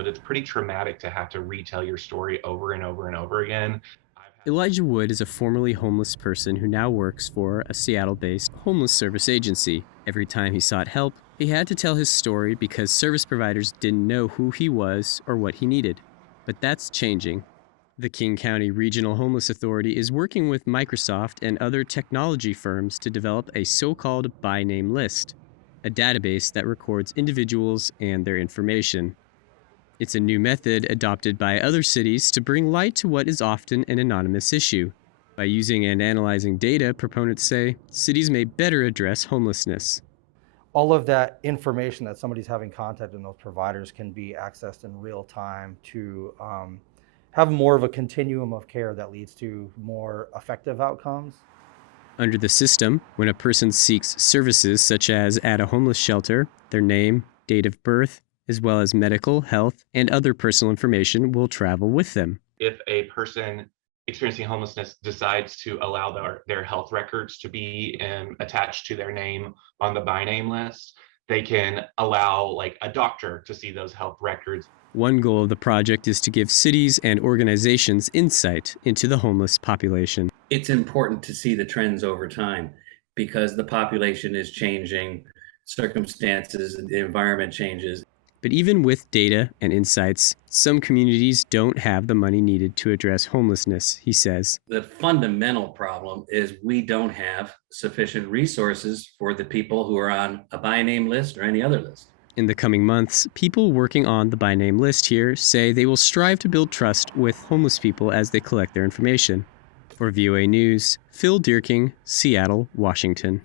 but it's pretty traumatic to have to retell your story over and over and over again. Elijah Wood is a formerly homeless person who now works for a Seattle-based homeless service agency. Every time he sought help, he had to tell his story because service providers didn't know who he was or what he needed. But that's changing. The King County Regional Homeless Authority is working with Microsoft and other technology firms to develop a so-called by name list, a database that records individuals and their information. It's a new method adopted by other cities to bring light to what is often an anonymous issue. By using and analyzing data, proponents say, cities may better address homelessness. All of that information that somebody's having contact in those providers can be accessed in real time to have more of a continuum of care that leads to more effective outcomes. Under the system, when a person seeks services such as at a homeless shelter, their name, date of birth, as well as medical, health, and other personal information will travel with them. If a person experiencing homelessness decides to allow their health records to be attached to their name on the by name list, they can allow like a doctor to see those health records. One goal of the project is to give cities and organizations insight into the homeless population. It's important to see the trends over time because the population is changing, circumstances, the environment changes. But even with data and insights, some communities don't have the money needed to address homelessness, he says. The fundamental problem is we don't have sufficient resources for the people who are on a by name list or any other list. In the coming months, people working on the by name list here say they will strive to build trust with homeless people as they collect their information. For VOA News, Phil Dierking, Seattle, Washington.